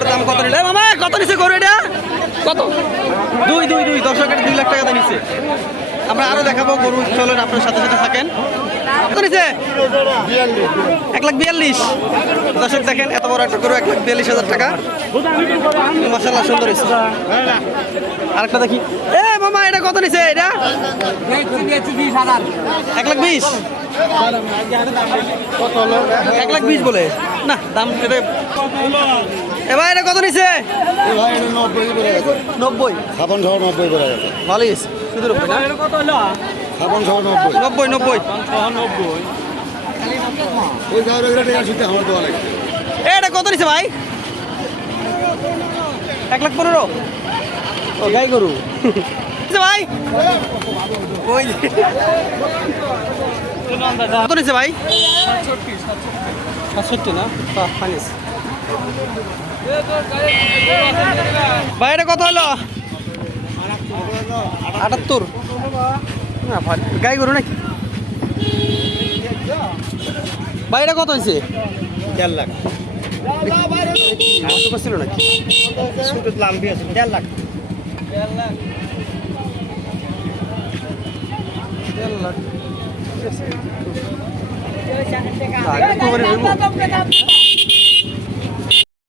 গরুটার দাম কত নিলে মামা? কত নিছে গরু এটা? কত? দুই দুই দুই দর্শকের 2 লাখ টাকা নিচ্ছে। আমরা আরো দেখাবো গরু, চলেন আপনার সাথে সাথে থাকেন। কত নিছে? 1,42,000। দর্শক দেখেন এত বড় একটা গরু 1,42,000 টাকা। মাশাআল্লাহ সুন্দর হয়েছে। আরেকটা দেখি। এ মামা এটা কত নিছে এটা? 1,20,000। 1,20,000 বলে না দাম এটা। এবার এটা কত নিছে? 90। ভালোই আছে শুধু 90 না? 90। এটা কত নিছে ভাই? 1,15,000। ও গাই গরু ভাই। ওই কত নিছে ভাই? 67 না? ফাইনাস ভাই। এটা কত হলো? 78 না গাই গরু নাকি ভাই? এটা কত হয়েছে? 1.5 লাখ ছিল নাকি? 1.5 লাখ। 1.5 লাখ।